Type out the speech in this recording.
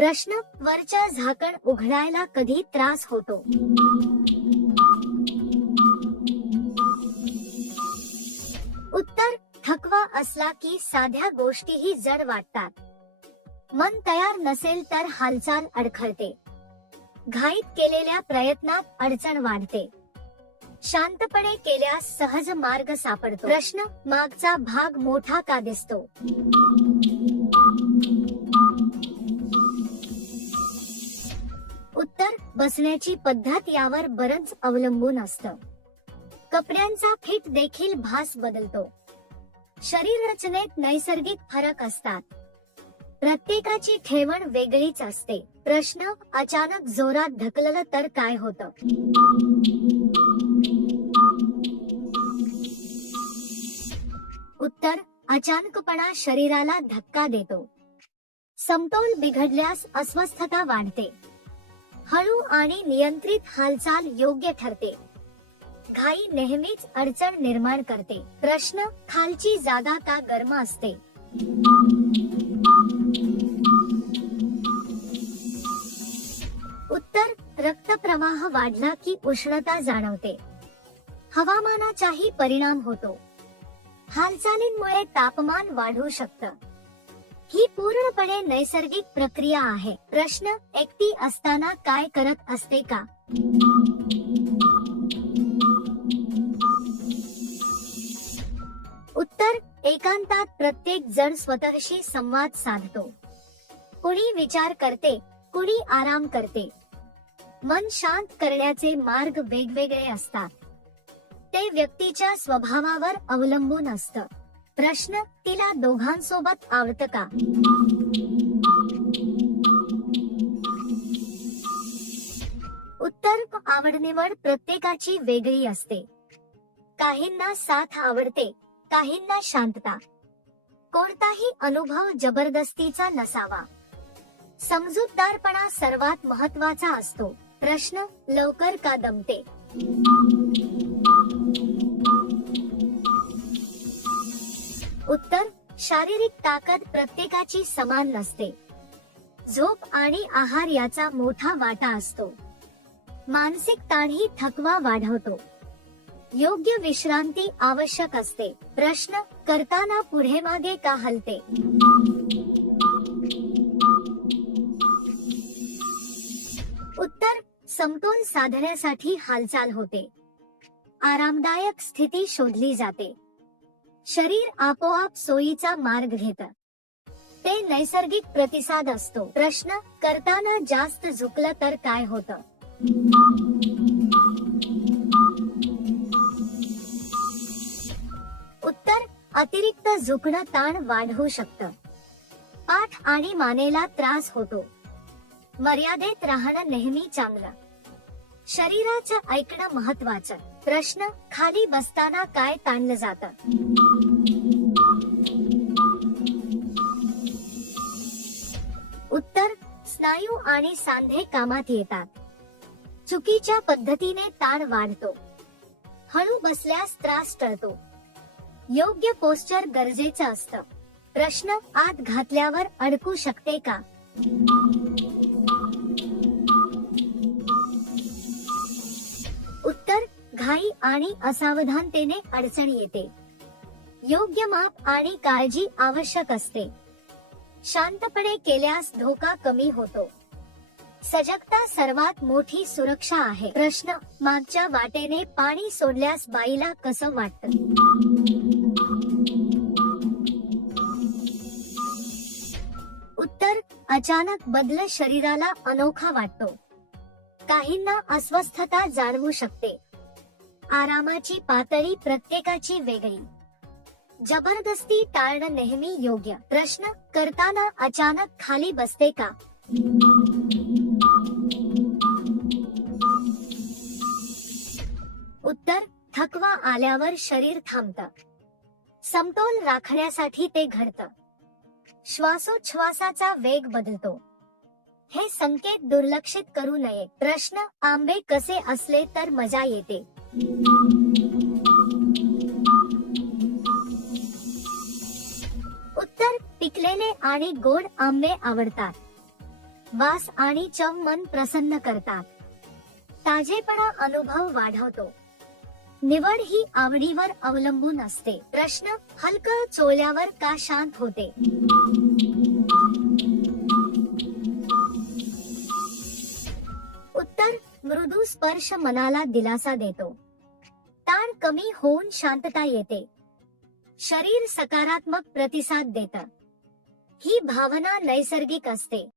प्रश्न, वरच्या झाकण उघडायला कधी त्रास होतो? उत्तर, थकवा असला की साध्या गोष्टीही जड वाटतात. मन तयार नसेल तर हालचाल अडखळते. घाईत केलेल्या प्रयत्नात अडचण वाढते. शांतपणे केल्यास सहज मार्ग सापडतो. प्रश्न, मागचा भाग मोठा का दिसतो? उत्तर, बसण्याची पद्धत यावर बरंच अवलंबून असतं. कपड्यांचा फिट देखील भास बदलतो. शरीर रचनेत नैसर्गिक फरक असतात. प्रत्येकाची ठेवण वेगळीच असते. प्रश्न, अचानक जोरात ढकललं तर काय होतं? उत्तर, अचानकपणा शरीराला धक्का देतो. समतोल बिघडल्यास अस्वस्थता वाढते. हळू आणि नियंत्रित हालचाल योग्य ठरते. घाई नेहमीच अडचण निर्माण करते. प्रश्न, खालची जागा का गरम असते? उत्तर, रक्तप्रवाह वाढला की उष्णता जाणवते. हवामानाचाही परिणाम होतो. हालचालींमुळे तापमान वाढू शकतं. ही पूर्णपणे नैसर्गिक प्रक्रिया आहे. प्रश्न, एकटी असताना काय करत असते का? उत्तर, एकांतात प्रत्येक जण स्वतःशी संवाद साधतो. कुणी विचार करते, कुणी आराम करते. मन शांत करण्याचे मार्ग वेगवेगळे असतात. ते व्यक्तीच्या स्वभावावर अवलंबून असतं. प्रश्न, तिला दोघांसोबत आवडतं का? उत्तर, आवड-निवड प्रत्येकाची वेगळी असते. काहींना साथ आवडते, काहींना शांतता. कोणताही अनुभव जबरदस्तीचा नसावा. समजूतदारपणा सर्वात महत्त्वाचा असतो. प्रश्न, लवकर का दमते? उत्तर, शारीरिक ताकद प्रत्येकाची समान नसते. झोप आणि आहार याचा मोठा वाटा असतो. मानसिक ताणही थकवा वाढवतो. योग्य विश्रांती आवश्यक असते. प्रश्न, करताना पुढे मागे का हलते? उत्तर, समतोल साधण्यासाठी हालचाल होते. आरामदायक स्थिती शोधली जाते. शरीर आपोआप सोयीचा मार्ग घेतं. ते नैसर्गिक प्रतिसाद असतो. प्रश्न, करताना जास्त झुकलं तर काय होतं? उत्तर, अतिरिक्त झुकणं ताण वाढवू शकतं. पाठ आणि मानेला त्रास होतो. मर्यादेत राहणं नेहमी चांगलं. शरीराचं ऐकणं महत्वाचं. प्रश्न, खाली बसताना काय ताणलं जातं? उत्तर, स्नायू आणि सांधे कामात येतात. चुकीच्या पद्धतीने ताण वाढतो. हळू बसल्यास त्रास टळतो. योग्य पोस्चर गरजेचं असतं. प्रश्न, आत घातल्यावर अडकू शकते का? उत्तर, घाई आणि असावधानतेने अडचण येते. योग्य माप आणि काळजी आवश्यक असते. शांतपणे केल्यास धोका कमी होतो. सजगता सर्वात मोठी सुरक्षा आहे. प्रश्न, मागच्या वाटेने पाणी सोडल्यास बाईला कसं वाटतं? उत्तर, अचानक बदल शरीराला अनोखा वाटतो. काहींना अस्वस्थता जाणवू शकते. आरामाची पातळी प्रत्येकाची वेगळी. जबरदस्ती टाळणं नेहमी योग्य. प्रश्न, करताना अचानक खाली बसते का? उत्तर, थकवा आल्यावर शरीर थांबतं. समतोल राखण्यासाठी ते घडतं. श्वासोच्छवासाचा वेग बदलतो. हे संकेत दुर्लक्षित करू नये. प्रश्न, आंबे कसे असले तर मजा येते? उत्तर, पिकलेले आणि गोड आंबे आवडतात. वास आणि चव मन प्रसन्न करतात. ताजेपणा अनुभव वाढवतो. निवड ही आवडीवर अवलंबून असते. प्रश्न: हलकं चोळल्यावर का शांत होते? उत्तर: मृदू स्पर्श मनाला दिलासा देतो. ताण कमी होऊन शांतता येते. शरीर सकारात्मक प्रतिसाद देतं. ही भावना नैसर्गिक असते.